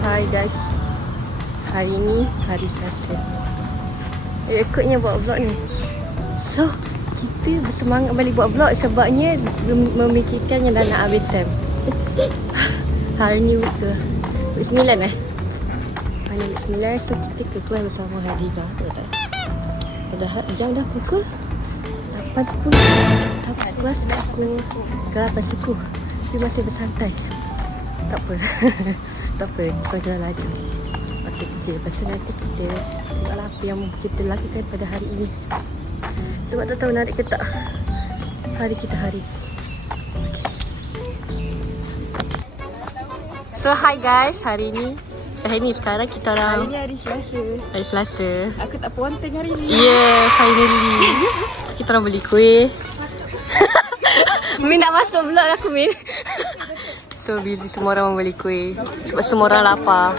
Hai guys. Hari ni hari Selasa. Ikutnya buat vlog ni. So, kita bersemangat balik buat vlog sebabnya memikirkan yang dah nak habis SEM. Hari ni week 9 Hari ni week 9, so kita ke kelas bersama Hadira. Jam dah pukul 8.10. Tapi kelas aku ke 8 suku. Tapi masih bersantai. Tak apa. Tak apa, kau jalan lagi. Okey kerja. Lepas tu nanti kita tengoklah apa yang kita lakukan pada hari ini. Sebab tak tahu narik ke tak hari kita hari. Okay. So hi guys, hari ni sekarang kita orang. Hari ni hari Selasa. Hari Selasa. Aku tak ponteng hari ni. Yeah, finally. Kita orang beli kuih. Min nak masuk vlog aku Min. So busy semua orang membeli kuih sebab semua orang lapar.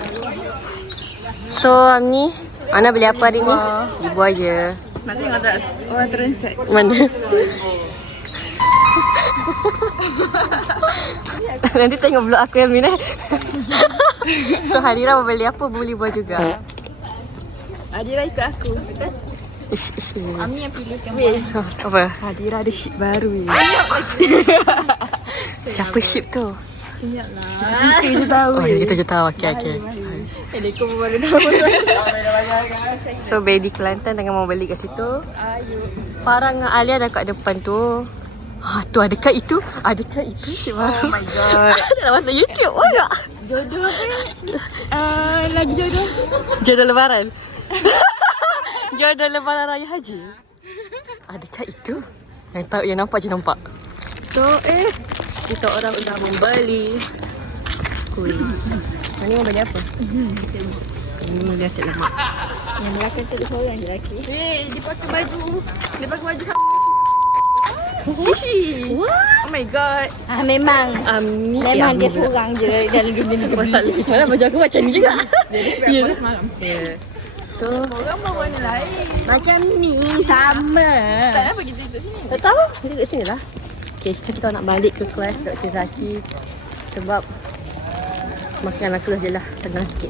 So ni Ana beli apa hari ni? Ibu aja. Nak tengok tak orang terencet. Mana? Nanti tengok vlog aku yang Min So Hadira membeli apa? Beli buah juga. Hadira ikut aku. Ish. Ami yang pilih kan. Apa? Hadira ada ship baru ni. Siapa ship tu? Senyap lah. Kita je tahu. Oh, kita je tahu. Okey. Kau baru tahu. So Bedi Kelantan tengah mau beli kat situ. Ayo. Farah dengan Alia dah kat depan tu. Tu ada kat itu. Ada kat itu ship baru. Oh my god. Dah masuk YouTube. Oh tak? Jodoh apa? Lagi jodoh. Jodoh lebaran. Jodoh lebaran raya haji. Ada kat itu. Yang tahu yang nampak je nampak. So kita orang dah membeli kuih. Ni mau beli apa? Ini mau lihat lemak. Yang belakang tu seorang je lelaki. Dia pakai baju. Dia pakai baju Shishi. What? Oh my god. Memang Memang dia seorang je dalam dunia ni. Masalah baju aku macam ni juga. Dia suka semalam. Yeah. So Orang bawa warna lain. Macam ni sama. Tak apa kita ikut sini. tak tahu. Kita kat sini lah. Okay, kita nak balik ke kelas Dr. Zaki sebab makan aku je lah, tenang sikit.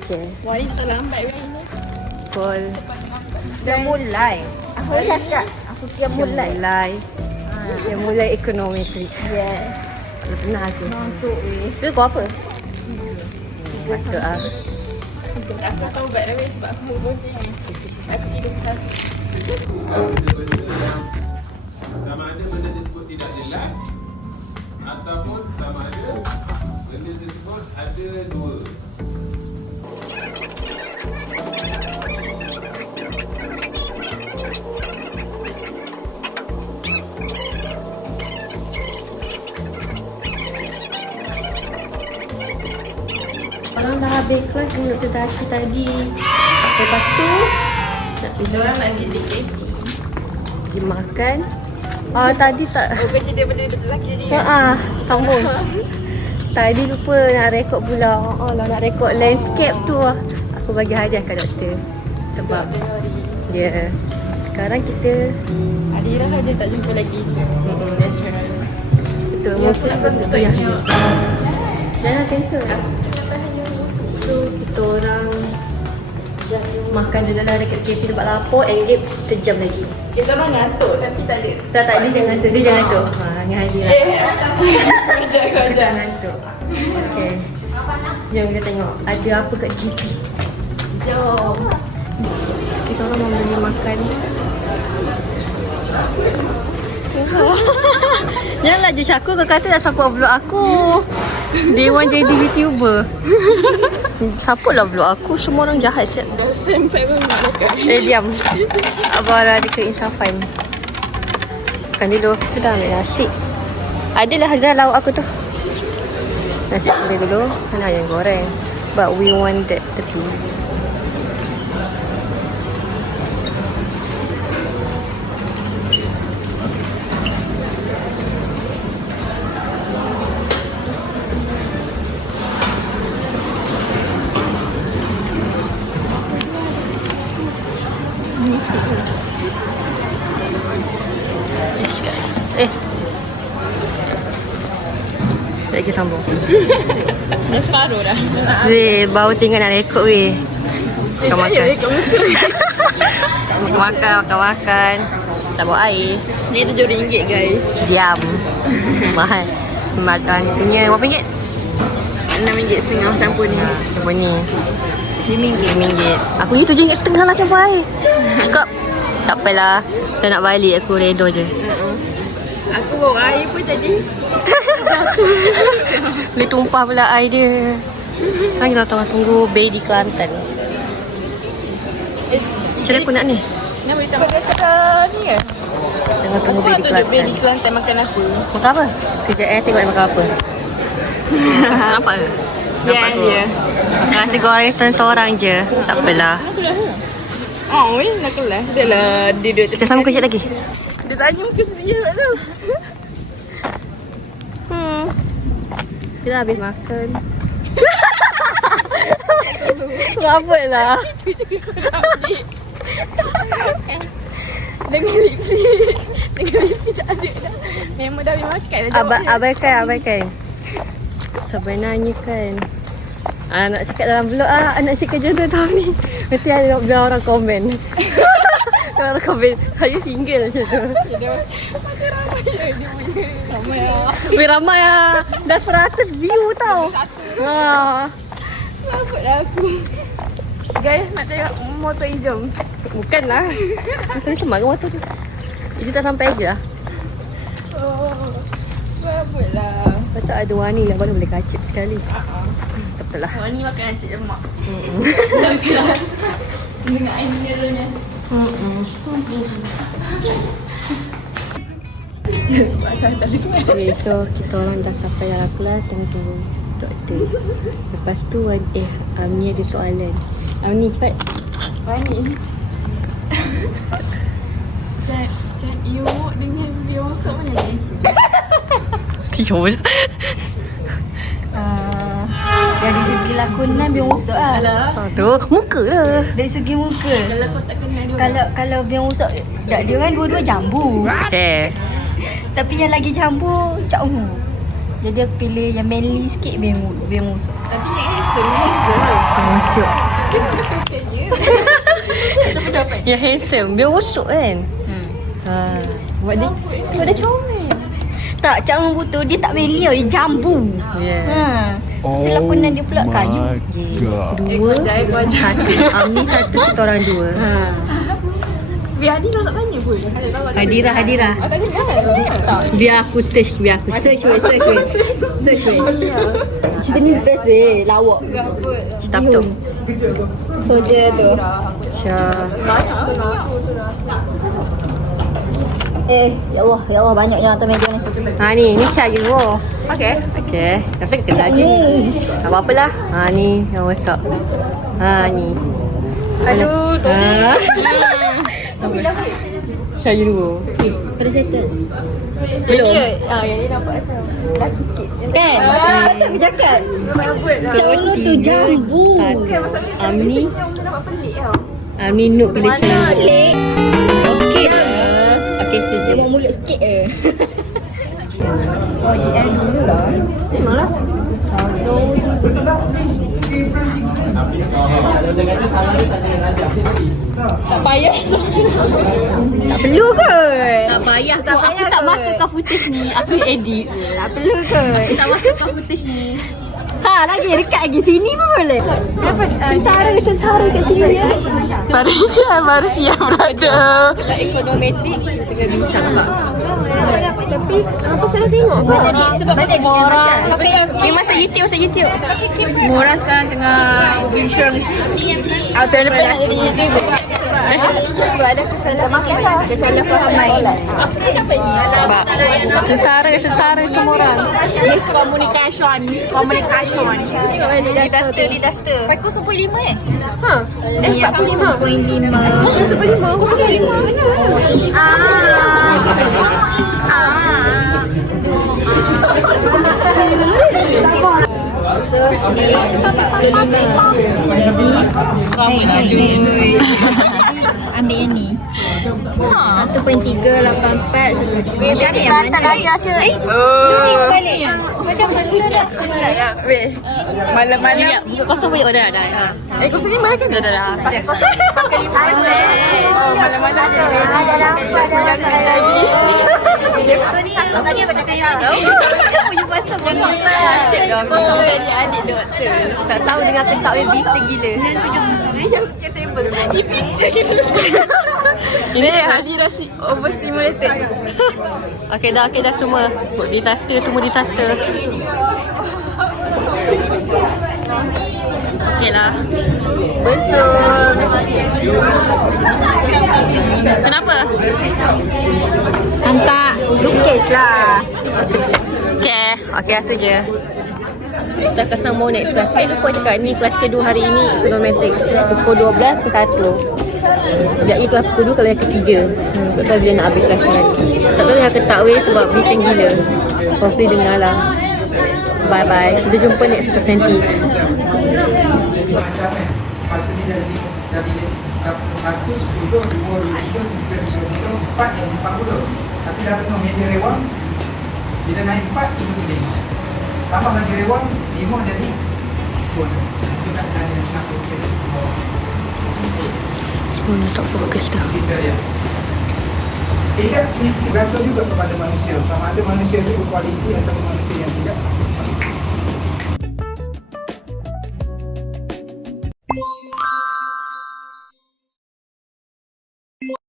Okay. Wah ni tak lambat kan ni. Call. Dah mulai. Aku cakap. Aku dah mulai. Dia mulai ekonomi. Yeah. Tenang aku. Ngantuk weh. Tu kau apa? Patut lah. Aku tahu ubat dah weh sebab aku bodoh kan. Aku tidur satu. Sama ada benda tersebut tidak jelas ataupun sama ada benda tersebut ada dua. Orang dah habis kelas dengan Dr. Zaki tadi. Lepas tu nak pergi Orang nak pergi DKT. pergi makan. Tadi tak. Oh kau cerita benda Dr. Zaki tadi. Sambung. Tadi lupa nak rekod pula. Lah nak rekod landscape tu. Aku bagi hadiah kat doktor. Sebab dia sekarang kita Hadira saja tak jumpa lagi. Natural. betul Ya, aku nak bentuk yang yang jangan tentu. So kita orang makan je dalam dekat kafe tempat lapar, engage sejam lagi. kita orang ngantuk tapi tak ada. Tak dia jangan tu, dia jangan tu. Ni hadiah. Kau Jangan ngantuk. Okay. Jom kita tengok ada apa kat GP. Jom. Kita orang mau beli makan. Janganlah je aku, kau kata dah support vlog aku. Dewan jadi YouTuber. Support lah vlog aku, semua orang jahat siap. Sampai pun nak makan. Diam. Abang ada ke Insafai. Makan dulu. Kita dah ambil nasi. Adalah lauk aku tu. Nasi boleh dulu. Mana yang goreng. But we want that tepi. Yes guys. Lagi sambung. Dah separuh dah. Weh, baru tengok nak rekod weh. Makan. Makan. Tak bawa air. Ni RM7 guys. Diam. Mahal. Makan punya berapa ringgit? RM6.5 campur ni. Campur ni. RM5. Aku ni RM7.5 lah campur air. Cakap. Tak apalah. Tak nak balik aku redor je. Aku bawa air pun tadi. Boleh tumpah pula air dia. Sekarang kita tengah tunggu bay di Kelantan. Macam mana aku nak ni? Nak beri tahu dia ni ke? Tengah tunggu bay di Kelantan. Bay di Kelantan makan apa? Makan apa? Kejap tengok dia makan apa. Nampak ke? Nampak tu? dia. Makan nasi goreng seorang je. Tak apalah. Oh, nak kelas. Dia lah dia duduk Kita sama kejap lagi. Dia tanya muka sedia tak tahu. Kita habis makan. Rabut lah. Dengan lipstick. Dengan lipstick tak ada dah. Memang dah habis makan dah. Abaikan. Sebenarnya kan nak cakap dalam vlog anak si kerja tu tahun ni. Mesti ada biar orang komen. Orang komen saya single macam tu. Ramai ramai lah. Dah 100 view tau. Lapatlah aku. Guys, nak tengok motor hijau. Bukanlah. Masa ni semak ke motor tu. Itu tak sampai lagi lah. Oh, lapatlah. Patut ada warni yang baru boleh kacip sekali. Tak apalah. Awak ni makan nasi lemak. Kelas. Dengar air mineralnya. Okay, so kita orang dah sampai dalam kelas yang tunggu doktor. Lepas tu Amni ada soalan. Amni cepat. Wani. Macam you dengan Beyonce mana ni? Tiyo je. Dari segi lakonan Beyonce lah. Tu muka lah. Dari segi muka. Kalau kau tak kenal dia. Kalau Beyonce dia kan dua-dua jambu. Okay. Tapi yang lagi jambu Cak Ungu. Jadi aku pilih yang manly sikit Beyonce. Tapi yang handsome. Masuk. Dia Yang handsome. Biar usuk kan. Buat dia. Sebab dia comel. Tak, Cak Ungu tu dia tak manly tau. Dia jambu. Yeah. So lakonan dia pula kayu. Dua. Satu. Amni satu. Kita orang dua. Biar Hadira tak tanya pun. Hadira. Tak kenal. Tak. Biar aku search. Search weh. Cerita ni best weh. Lawak. Cerita apa tu? Soldier tu. Ya Allah banyaknya atas meja ni. Ni Syah je tu. Okay. Rasa kita kenal je. Tak apa-apalah. Ni yang masak. Ni. Aduh, tu. Syah je dulu. Kena settle. Belum. Yang ni nampak macam lelaki sikit. Kan? Betul aku cakap. Cak Ungu tu jambu. Amni. Nampak pelik tau. Amni Nuk pilih channel. Lek. Okey. Okey tu je. Cuma mulut sikit je. Oh, dia dulu lah. Memanglah. Tak payah. Tak perlu ke? Tak payah tu. Aku tak masukkan footage ni. Aku edit. Tak perlu ke? Aku tak masukkan footage ni. Lagi dekat lagi sini pun boleh. Sengsara kat sini ya. Maria brother. Kalau ekonometrik kita tengah bincang lah. Tapi apa salah tengok? Sebab semua orang. Ni masa YouTube. Semua orang sekarang tengah insurance. Alternasi. Sebab ada kesalahfahaman. Apa dapat ni? Sengsara semua orang. Miscommunication. Disaster. Pakai 0.5 Ni 0.5. 0.5 So ni 45. Jadi ambil yang ni. 1.384 1. Macam ambil yang mana? Ajar Syul. Balik. Macam betul tak? Malam-malam ya, buka kosong banyak order dah. Kosong ni mana kan? Dah. Pakai 5%. Oh, malam-malam dia. Ada nampak dah lagi. So ni tadi aku cakap punya pasal Asyik dong. Kosong dari adik doktor. Tak tahu dengan ketak dia bisa gila. Yang table. Bisa gila. Ini Hadi dah overstimulated. Okey dah semua. Disaster, semua disaster. Okey lah. Betul. Kenapa? hantar lukis lah. Okey tu je. Kita akan sambung next class. Saya lupa cakap ni kelas kedua hari ini ekonometrik. Pukul 12 ke 1. Sekejap lagi kelas pukul 2 kalau yang ketiga. Tak tahu bila nak habis kelas ni. Tak tahu yang ketak weh sebab bising gila. Hopefully dengar lah. Bye bye. Kita jumpa next presenti. Tapi dah penuh meja rewang. Bila naik 4 itu 5. Tambah lagi rewang 5 jadi 10. Itu tak ada yang nak fikir. Semua tak fokus dah. Tidak mesti bergantung juga kepada manusia. Sama ada manusia itu berkualiti atau manusia yang tidak.